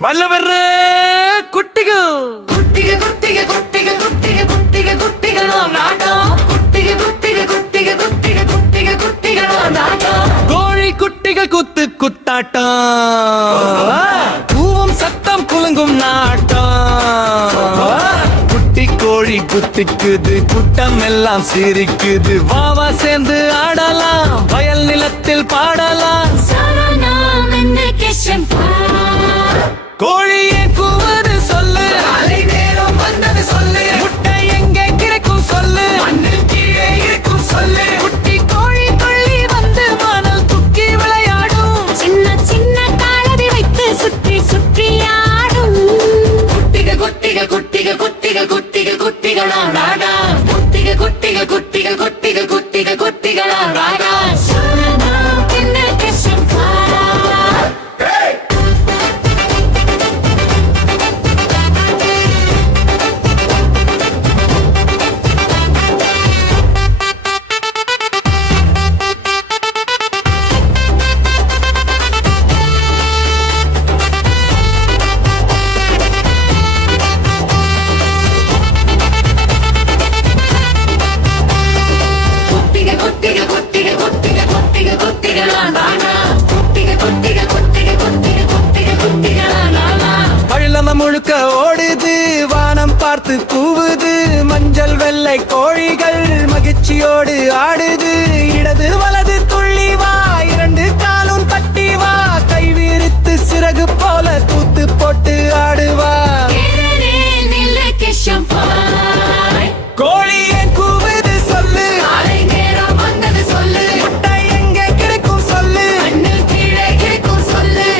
வல்லவர்ற குட்டிகள் குட்டிக குட்டிக குட்டிக குட்டிக குட்டிக குட்டிகளோம் நாட்டம் குட்டிக குட்டிக குட்டிக குட்டிக குட்டிக குட்டிகளோம் நாட்டம் கோழி குட்டிகள் குத்து குத்தாட்டம் பூவும் சத்தம் குலுங்கும் நாட்டம் குட்டி கோழி குத்திக்குது கூட்டம் எல்லாம் சிரிக்குது வாவா சேர்ந்து ஆடலாம் வயல் நிலத்தில் பாடலாம் சரணம் என்ன கேஷன் கோழியே கூவது சொல்லு காலை நேரம் வந்தது சொல்லு முட்டை எங்கே கிடைக்கும் சொல்லு மண்ணில் கீழே இருக்கும் சொல்லு குட்டி கோழி துள்ளி வந்து மணல் துக்கி விளையாடும் சின்ன சின்ன காலடி வைத்து சுற்றி சுற்றி ஆடும் குட்டிக குட்டிக குட்டிக குட்டிக குட்டிக குட்டிகளா ராடா குட்டிக குட்டிக குட்டிக குட்டிக குட்டிக குட்டிகளா ராடா சரணம் என்ன கேஷன் பள்ளம முழுக்க ஓடுது வானம் பார்த்து கூவுது மஞ்சள் வெள்ளை கோழிகள் மகிழ்ச்சியோடு ஆடுது இடது வலது துள்ளி வா இரண்டு காலும் தட்டி வா கை விரித்து சிறகு போல கூத்து போட்டு ஆடுவா கோழியே கூவுது சொல்லு முட்டை எங்கே கிடைக்கும் சொல்லு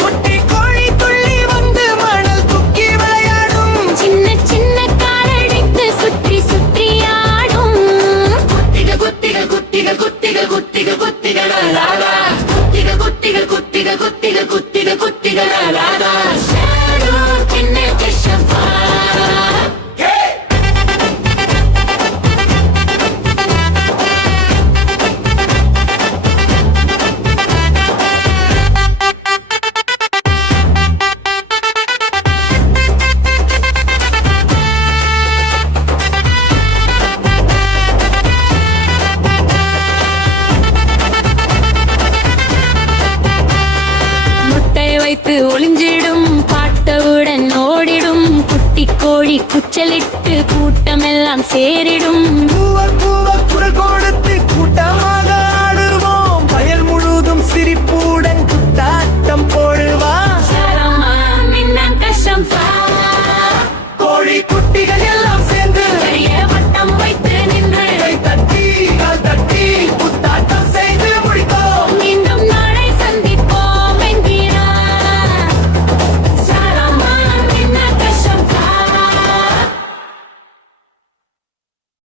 குட்டி கோழி துள்ளி வந்து மணல் துக்கி விளையாடும் சின்ன சின்ன காலடித்து சுற்றி சுற்றி ஆடும் குட்டிக குட்டிக குட்டிக குட்டிக குட்டிக குட்டிகள லாலா குட்டிக குட்டிக குட்டிக குட்டிக குட்டிக குட்டிகள லாலா ஷேடோ சின்ன கஷபா வைத்து ஒளிஞ்சிடும் பாட்டவுடன் ஓடிடும் குட்டி கோழி குச்சலிட்டு கூட்டமெல்லாம் சேரிடும் குரல் கொடுத்து கூட்டமா